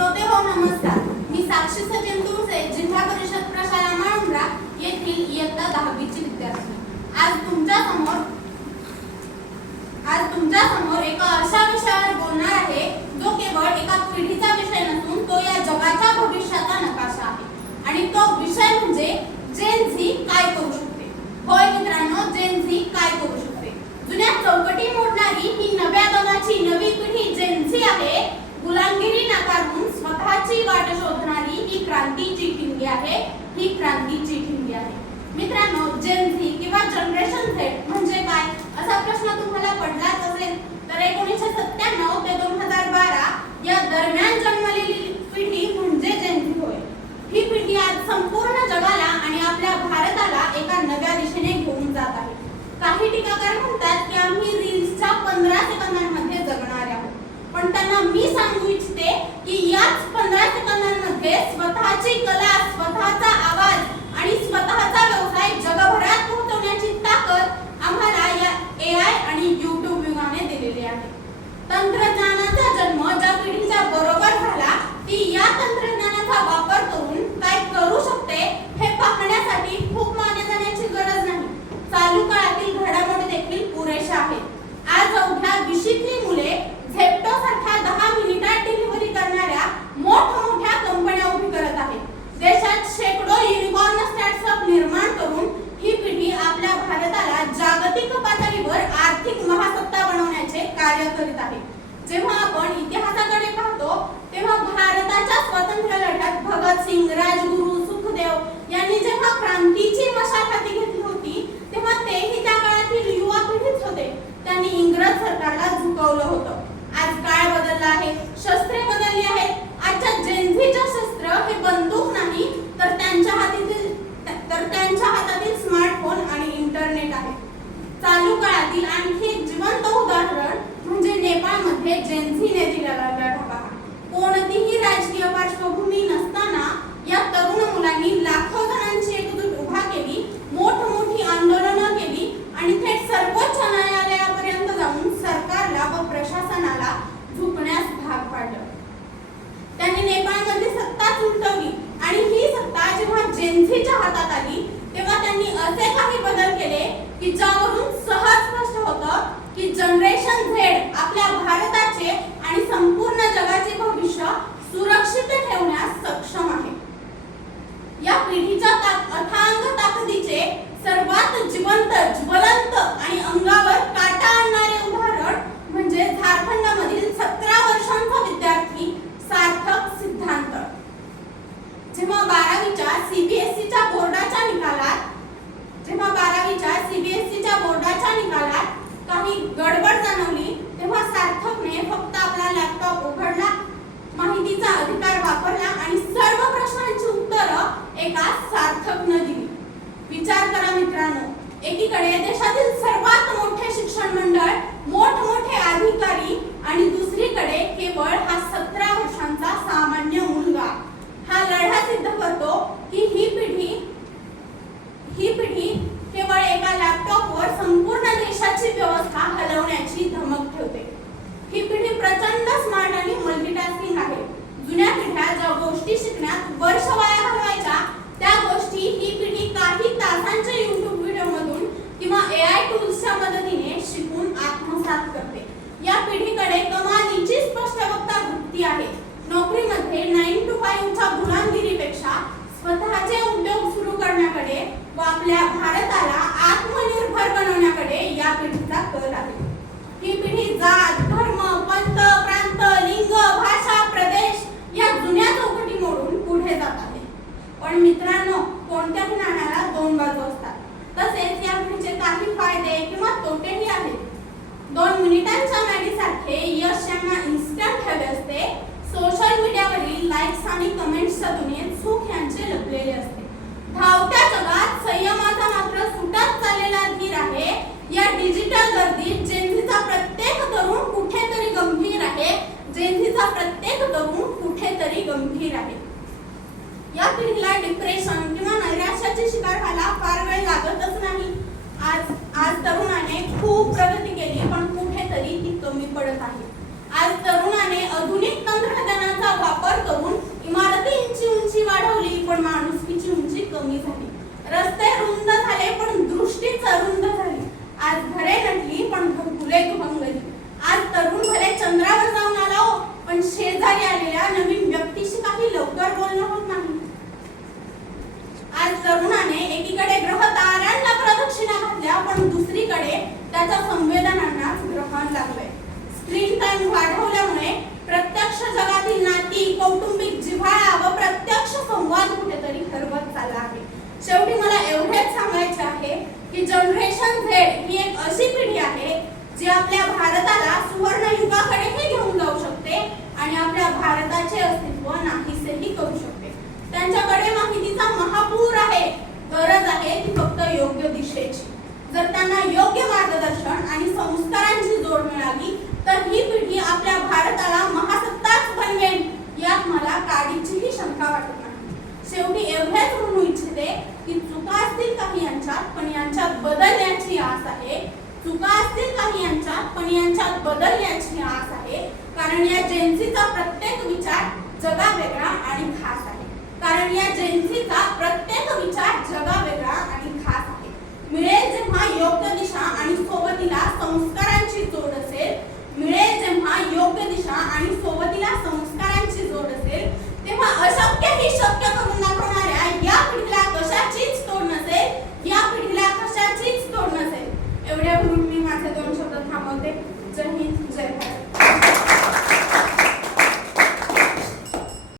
श्रोते हो नमस्कार. मी साक्षी सचिन तुळसे, जिल्हा परिषद प्रशाला माळुंब्रा येथील इयत्ता 10वीची विद्यार्थी. आज तुमच्या समोर एका अशा विषयावर बोलणार आहे जो केवळ एका पिढीचा विषय नसून तो या जगाच्या भविष्याचा नकाशा आहे. आणि तो विषय म्हणजे जेन झी काय करू शकते. होय मित्रांनो, जेन झी काय करू शकते. जुन्या चौकटी मोडणारी ही नव्या दमाची नवी पिढी जेन झी आहे. गुलामगिरी नाकारून स्वतःची वाट शोधणारी ही क्रांतीची ठिणगी आहे. ही क्रांतीची ठिणगी आहे. मित्रांनो, जेन झी किंवा जनरेशन झेड म्हणजे काय असा प्रश्न तुम्हाला पडलाच असेल तर 1997 ते 2012 या दरम्यान जन्मलेली पिढी म्हणजे जेन झी होय. ही पिढी आज संपूर्ण जगाला आणि आपल्या भारताला एका नव्या दिशेने घेऊन जात आहे. काही टीकाकार म्हणतात की आम्ही रील्सच्या 15 सेकंदांमध्ये जगणार आहोत. पण त्यांना मी सांगू इच्छिते की याच 15 सेकंदांमध्ये स्वतःची कला, स्वतःचा आवाज आणि स्वतःचा व्यवसाय जगभरात पोहोचवण्याची ताकद आम्हाला या AI आणि YouTube युगाने दिलेली आहे. तंत्रज्ञानाचा जन्म ज्या पिढीच्या बरोबर झाला ती या तंत्रज्ञानाचा वापर करून काय करू शकते हे पाहण्यासाठी खूप मागे जाण्याची गरज नाही. चालू काळातील घडामोडी देखील पुरेशा आहेत. आज अवघ्या 20वी मुले झेप्टो सारख्या 10 मिनिटात डिलिव्हरी करणाऱ्या मोठमोठ्या कंपन्या उभी करत आहेत. देशात शेकडो युनिकॉर्न स्टार्टअप निर्माण करून ही पिढी आपल्या भारताला जागतिक पातळीवर आर्थिक महासत्ता बनवण्याचे कार्य करीत आहे. जेव्हा आपण इतिहासाकडे पाहतो तेव्हा भारताच्या स्वातंत्र्य लढ्यात भगतसिंग, राजगुरू, सुखदेव यांनी जेव्हा क्रांतीची मशाल हाती घेतली होती तेव्हा तेही त्या काळातील युवा पिढीच होते. त्यांनी इंग्रज सरकारला झुकवलं होतं. आज काळ बदलला आहे, शस्त्रे बदलली आहेत. आजच्या जेन झीच्या शस्त्र हे बंदूक नाही तर त्यांच्या हातातील स्मार्टफोन आणि इंटरनेट आहे. चालू काळातील आणखी एक जिवंत उदाहरण म्हणजे नेपाळमध्ये जेन झीने दिलेला लढा. कोणतीही राजकीय पार्श्वभूमी नसताना या तरुण मुलांनी लाखो जणांची एकजूट उभा केली, मोठमोठी आंदोलनं केली आणि थेट सर्वोच्च न्यायालयापर्यंत जाऊन सरकारला व प्रशासनाला झुकण्यास भाग पाडलं. त्यांनी नेपाळमध्ये सत्ताच उलटवली आणि ही सत्ता जेव्हा जेन झीच्या हातात आली तेव्हा त्यांनी असे काही बदल केले की ज्यावरून सहज स्पष्ट होतं की जनरेशन झेड आपल्या भारताचे आणि संपूर्ण जगाचे भविष्य सुरक्षित ठेवण्यास सक्षम आहे. या पिढीच्या अथांग ताकदीचे सर्वात जिवंत, ज्वलंत आणि अंगावर काटा आणणारे उदाहरण म्हणजे झारखंडमधील 17 वर्षांचा विद्यार्थी सार्थक सिद्धांत. जेव्हा 12वीच्या सीबीएसईच्या बोर्डाच्या निकालात काही गडबड जाणवली तेव्हा सार्थकने फक्त आपला लॅपटॉप उघडला, माहितीचा अधिकार वापरला आणि सर्व प्रश्नांची उत्तरं एका सार्थकने दिली. विचार करा मित्रांनो, एकीकडे देशातील सर्वात मोठे शिक्षण मंडळ, मोठमोठे अधिकारी आणि दुसरीकडे केवळ हा 17 वर्षांचा सामान्य मुलगा. हा लढा सिद्ध करतो की ही पिढी केवळ एका लॅपटॉपवर संपूर्ण देशाची व्यवस्था हलवण्याची धमक ठेवते. ही पिढी प्रचंड स्मार्ट आणि मल्टीटास्किंग आहे. जुन्या पिढ्या ज्या गोष्टी शिकण्यात वर्ष वाया घालवायच्या त्या गोष्टी ही पिढी काही तासांच्या YouTube व्हिडिओमधून किंवा AI टूल्सच्या मदतीने शिकून आत्मसात करते. या पिढीकडे कमालीची स्पष्ट वक्ता वृत्ती आहे. नोकरीमध्ये 9 to 5 च्या गुलामगिरीपेक्षा स्वतःचे उद्योग सुरू करण्याकडे व आपल्या भारताला आत्मनिर्भर बनवण्याकडे या पिढीचा कल आहे. ही पिढी जात, धर्म, पंथ, प्रांत, लिंग, भाषा, प्रदेश या जुन्या चौकटी मोडून पुढे जात आहे. पण मित्रांनो, कोणत्याही नाण्याला 2 बाजू असतात. तसेच या पिढीचे काही फायदे किंवा तोटेही आहेत. 2 मिनिटांच्या मॅगीसारखे यश यांना इन्स्टंट हवे असते. सोशल मीडियावरील लाईक्स आणि कमेंट्सच्या दुनियेत सुख यांचे लपलेले असते. धावत्या जगात संयमाचा मात्र सुटत चाललेला धीर आहे. या डिजिटल गर्दीत जेन झीचा प्रत्येक तरुण कुठेतरी गंभीर आहे. जेन झीचा प्रत्येक तरुण कुठेतरी गंभीर आहे. या पिढीला डिप्रेशन किंवा नैराश्याची शिकार व्हायला फार वेळ लागतच नाही. आज तरुणाने खूप प्रगती केली पण कुठेतरी ती कमी पडत आहे. आज तरुणाने आधुनिक तंत्रज्ञानाचा वापर करून कमी झाली, रस्ते रुंद झाले पण दृष्टीच अरुंद झाली, आज घरे नटली पण घरकुले दुभंगली, आज तरुण भले चंद्रावर जाऊन आला हो, पण शेजारी आलेल्या नवीन व्यक्तीशी काही लवकर बोलणं होत नाही. आज तरुणाने एकीकडे ग्रह ताऱ्यांना प्रदक्षिणा घातल्या पण दुसरीकडे त्याच्या संवेदनांनाच ग्रहण लागलंय. स्क्रीन टाइम वाढवल्यामुळे प्रत्यक्ष जगातील नाती, कौटुंबिक जिव्हाळा व प्रत्यक्ष संवाद कुठेतरी हरवत चालला आहे. शेवटी मला एवढेच सांगायचे आहे की जनरेशन झेड ही एक अशी पिढी आहे जी आपल्या भारताला सुवर्ण युगाकडेही घेऊन जाऊ शकते आणि आपल्या भारताचे अस्तित्व नाहीसेही करू शकते. त्यांच्याकडे माहितीचा महापूर आहे, गरज आहे ती फक्त योग्य दिशेची. जर त्यांना योग्य मार्गदर्शन आणि संस्कारांची जोड मिळाली तर ही पिढी आपल्या भारताला महासत्ताच बनवेल, यात मला काडीचीही शंका वाटत नाही. शेवटी एवढेच म्हणू इच्छिते की चुका असतील काही यांच्यात पण यांच्यात बदलण्याची आस आहे. चुका असतील काही यांच्यात पण यांच्यात बदलण्याची आस आहे. कारण या जेन्झीचा प्रत्येक विचार जगावेगळा आणि खास आहे. कारण या जेन्झीचा प्रत्येक विचार जगावेगळा आणि खास आहे. मिळेल जेव्हा योग्य दिशा आणि सोबतीला संस्कारांची जोड असेल, मिळेल जेव्हा योग्य दिशा आणि सोबतीला संस्कारांची जोड असेल, तेव्हा अशक्य ही शक्य करून